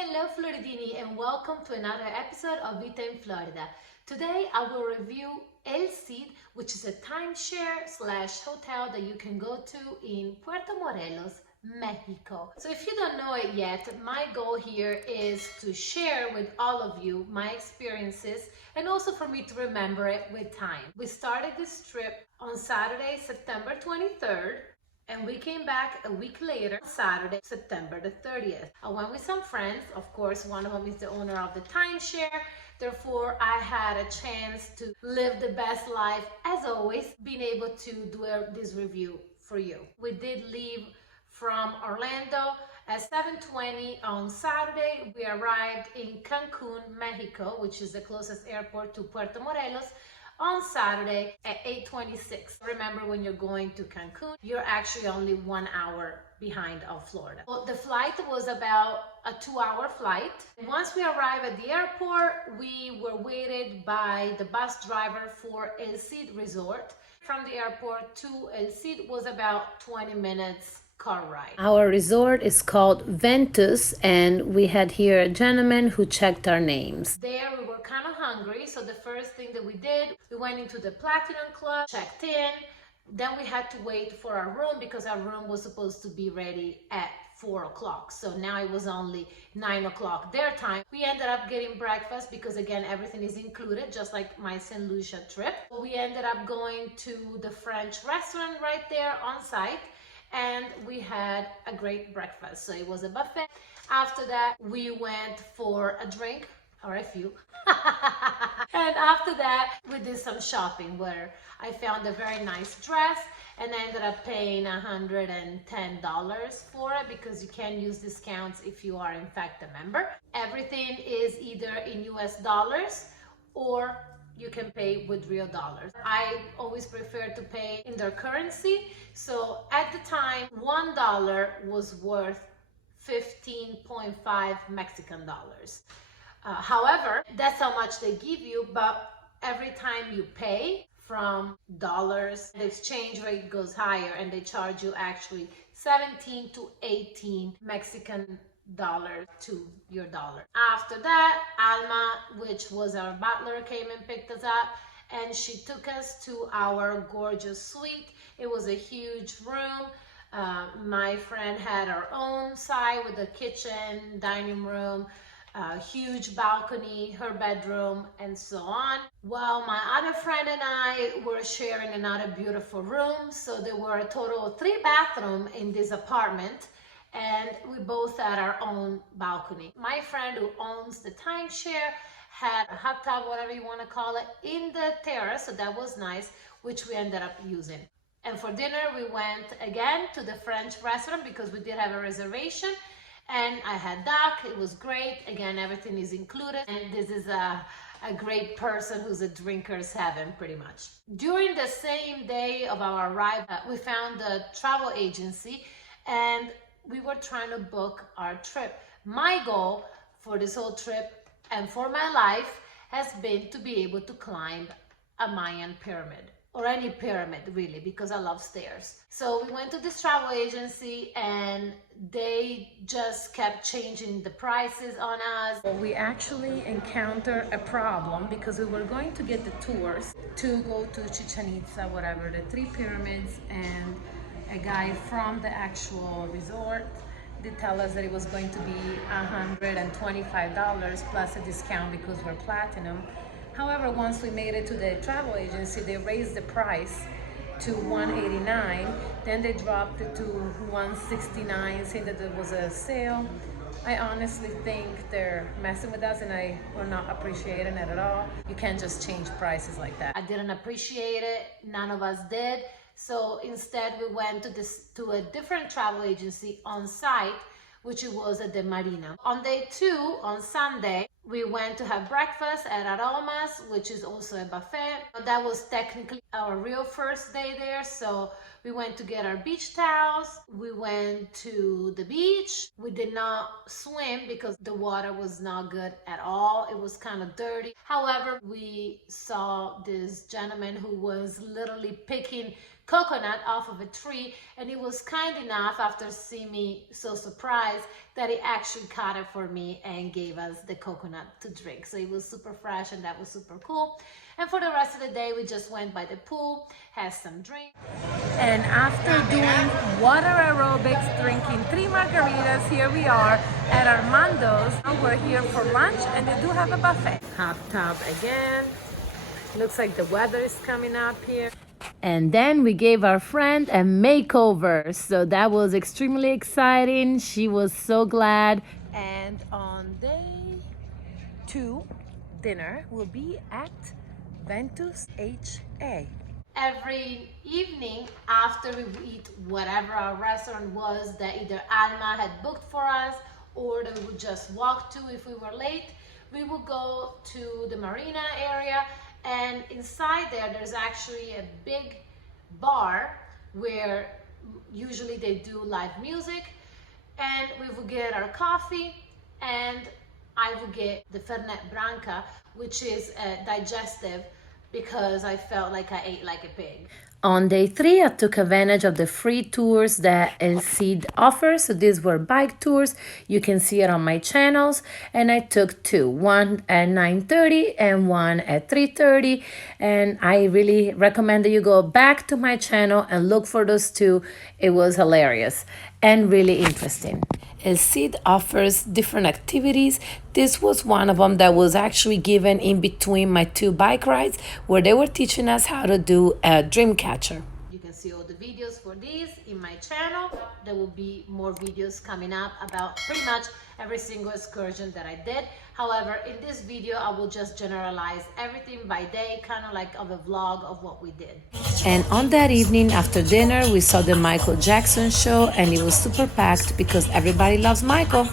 Hello Floridini and welcome to another episode of Vita in Florida. Today I will review El Cid, which is a timeshare slash hotel that you can go to in Puerto Morelos, Mexico. So if you don't know it yet, my goal here is to share with all of you my experiences and also for me to remember it with time. We started this trip on Saturday, September 23rd. And we came back a week later, Saturday, September the 30th. I went with some friends. Of course, one of them is the owner of the timeshare. Therefore, I had a chance to live the best life, as always, being able to do this review for you. We did leave from Orlando at 7:20 on Saturday. We arrived in Cancun, Mexico, which is the closest airport to Puerto Morelos, on Saturday at 8:26. Remember, when you're going to Cancun, you're actually only 1 hour behind of Florida. Well, the flight was about a 2-hour flight. Once we arrived at the airport, we were waited by the bus driver for El Cid Resort. From the airport to El Cid was about 20 minutes car ride. Our resort is called Ventus, and we had here a gentleman who checked our names. There we were kind of hungry, so the first thing that we did, we went into the Platinum Club, checked in. Then we had to wait for our room because our room was supposed to be ready at 4 o'clock. So now it was only 9 o'clock their time. We ended up getting breakfast because, again, everything is included, just like my St. Lucia trip. We ended up going to the French restaurant right there on site, and we had a great breakfast. So it was a buffet. After that, we went for a drink, or a few. And after that, we did some shopping where I found a very nice dress and I ended up paying $110 for it because you can use discounts if you are in fact a member. Everything is either in US dollars or you can pay with real dollars. I always prefer to pay in their currency. So at the time, $1 was worth 15.5 Mexican dollars. However, that's how much they give you, but every time you pay from dollars, the exchange rate goes higher and they charge you actually 17 to 18 Mexican dollars to your dollar. After that, Alma, which was our butler, came and picked us up and she took us to our gorgeous suite. It was a huge room. My friend had her own side with a kitchen, dining room, a huge balcony, her bedroom, and so on. While my other friend and I were sharing another beautiful room. So there were a total of 3 bathrooms in this apartment, and we both had our own balcony. My friend who owns the timeshare had a hot tub, whatever you want to call it, in the terrace, so that was nice, which we ended up using. And for dinner, we went again to the French restaurant because we did have a reservation. And I had duck, it was great. Again, everything is included. And this is a great person who's a drinker's heaven, pretty much. During the same day of our arrival, we found the travel agency and we were trying to book our trip. My goal for this whole trip and for my life has been to be able to climb a Mayan pyramid. Or any pyramid, really, because I love stairs. So we went to this travel agency and they just kept changing the prices on us. We actually encountered a problem because we were going to get the tours to go to Chichen Itza, whatever, the 3 pyramids, and a guy from the actual resort did tell us that it was going to be $125 plus a discount because we're platinum. However, once we made it to the travel agency, they raised the price to $189. Then they dropped it to $169, saying that there was a sale. I honestly think they're messing with us and I will not appreciating it at all. You can't just change prices like that. I didn't appreciate it. None of us did. So instead, we went to a different travel agency on site, which it was at the Marina. On day 2, on Sunday, we went to have breakfast at Aromas, which is also a buffet. That was technically our real first day there. So we went to get our beach towels. We went to the beach. We did not swim because the water was not good at all. It was kind of dirty. However, we saw this gentleman who was literally picking coconut off of a tree, and he was kind enough, after seeing me so surprised, that he actually caught it for me and gave us the coconut to drink. So it was super fresh, and that was super cool. And for the rest of the day, we just went by the pool, had some drink. And after doing water aerobics, drinking 3 margaritas, here we are at Armando's. Now we're here for lunch, and they do have a buffet. Hot tub again. Looks like the weather is coming up here. And then we gave our friend a makeover. So that was extremely exciting. She was so glad. And on day 2, dinner will be at Ventus HA. Every evening after we eat whatever our restaurant was that either Alma had booked for us or that we would just walk to if we were late, we would go to the marina area, and inside there's actually a big bar where usually they do live music, and we would get our coffee, and I would get the Fernet Branca, which is digestive, because I felt like I ate like a pig. On day 3, I took advantage of the free tours that El Cid offers. So these were bike tours. You can see it on my channels. And I took 2, one at 9:30 and one at 3:30. And I really recommend that you go back to my channel and look for those 2. It was hilarious and really interesting. El Cid offers different activities. This was one of them that was actually given in between my 2 bike rides, where they were teaching us how to do a dream catcher. You can see all the videos for these in my channel. There will be more videos coming up about pretty much every single excursion that I did. However, in this video, I will just generalize everything by day, kind of like of a vlog of what we did. And on that evening after dinner, we saw the Michael Jackson show, and it was super packed because everybody loves Michael.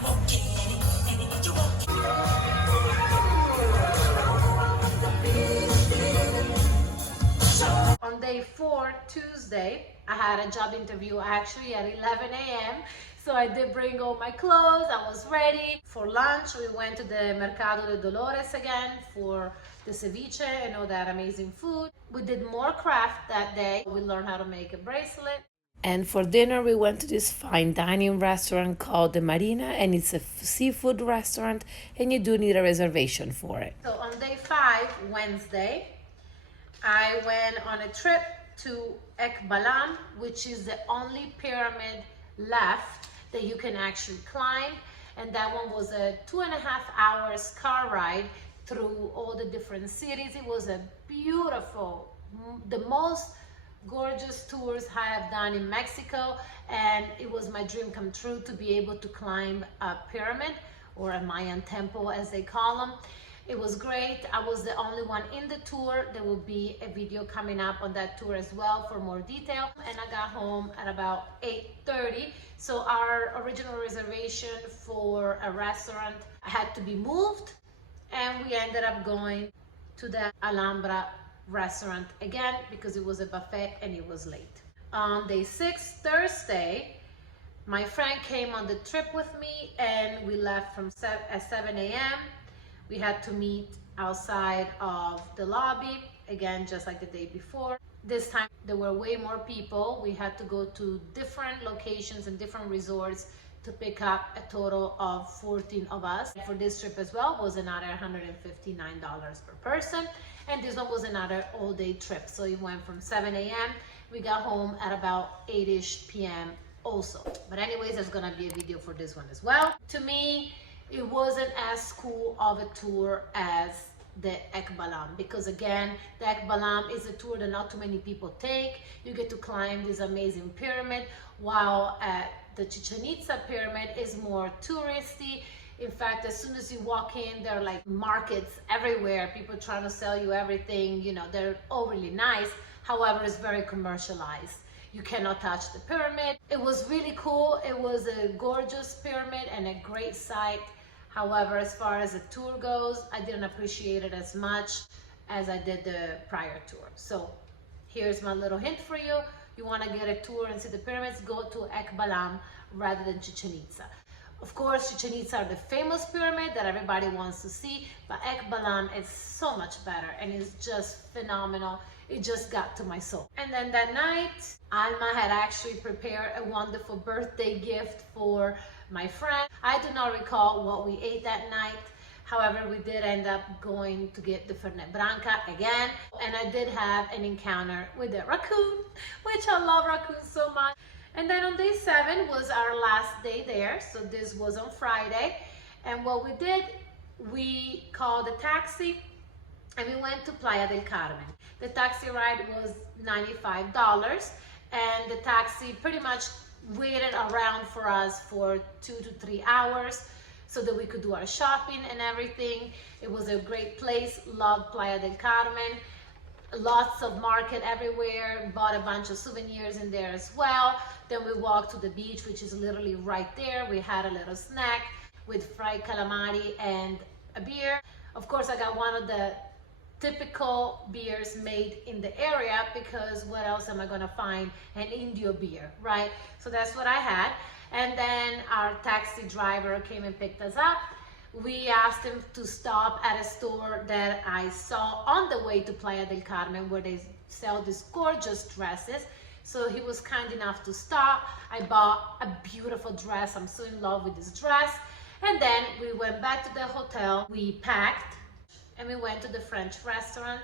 On day 4, Tuesday, I had a job interview actually at 11 a.m. So I did bring all my clothes, I was ready. For lunch, we went to the Mercado de Dolores again for the ceviche and all that amazing food. We did more craft that day. We learned how to make a bracelet. And for dinner, we went to this fine dining restaurant called the Marina, and it's a seafood restaurant, and you do need a reservation for it. So on day 5, Wednesday, I went on a trip to Ekbalam, which is the only pyramid left that you can actually climb, and that one was a 2.5 hours car ride through all the different cities. It was a beautiful, the most gorgeous tours I have done in Mexico, and it was my dream come true to be able to climb a pyramid, or a Mayan temple as they call them. It was great. I was the only one in the tour. There will be a video coming up on that tour as well for more detail. And I got home at about 8:30. So our original reservation for a restaurant had to be moved, and we ended up going to the Alhambra restaurant again because it was a buffet and it was late. On day 6, Thursday, my friend came on the trip with me, and we left from at 7 a.m. We had to meet outside of the lobby, again, just like the day before. This time there were way more people. We had to go to different locations and different resorts to pick up a total of 14 of us. For this trip as well was another $159 per person. And this one was another all-day trip. So it went from 7 a.m. We got home at about 8-ish p.m. also. But anyways, there's gonna be a video for this one as well. To me, it wasn't as cool of a tour as the Ekbalam, because again, the Ekbalam is a tour that not too many people take. You get to climb this amazing pyramid, while at the Chichen Itza pyramid is more touristy. In fact, as soon as you walk in, there are like markets everywhere, people trying to sell you everything, you know, they're all really nice. However, it's very commercialized. You cannot touch the pyramid. It was really cool. It was a gorgeous pyramid and a great sight. However, as far as the tour goes, I didn't appreciate it as much as I did the prior tour. So here's my little hint for you. You want to get a tour and see the pyramids, go to Ekbalam rather than Chichen Itza. Of course, Chichen Itza are the famous pyramid that everybody wants to see, but Ekbalam is so much better and it's just phenomenal. It just got to my soul. And then that night, Alma had actually prepared a wonderful birthday gift for my friend. I do not recall what we ate that night. However, we did end up going to get the Fernet Branca again. And I did have an encounter with a raccoon, which I love raccoons so much. And then on day 7 was our last day there. So this was on Friday. And what we did, we called a taxi and we went to Playa del Carmen. The taxi ride was $95 and the taxi pretty much waited around for us for 2 to 3 hours so that we could do our shopping and everything. It was a great place, loved Playa del Carmen. Lots of market everywhere, bought a bunch of souvenirs in there as well. Then we walked to the beach, which is literally right there. We had a little snack with fried calamari and a beer. Of course, I got one of the typical beers made in the area because what else am I gonna find? An Indio beer, right? So that's what I had. And then our taxi driver came and picked us up. We asked him to stop at a store that I saw on the way to Playa del Carmen where they sell these gorgeous dresses. So he was kind enough to stop. I bought a beautiful dress. I'm so in love with this dress. And then we went back to the hotel. We packed and we went to the French restaurant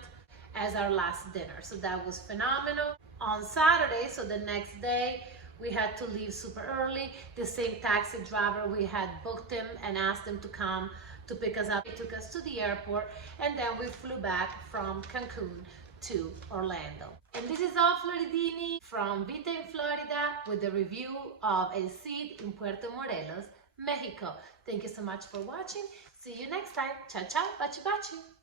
as our last dinner. So that was phenomenal. On Saturday, so the next day, we had to leave super early. The same taxi driver, we had booked him and asked him to come to pick us up. He took us to the airport and then we flew back from Cancun to Orlando. And this is all Floridini from Vita in Florida with the review of El Cid in Puerto Morelos, Mexico. Thank you so much for watching. See you next time. Ciao, ciao, baci baci.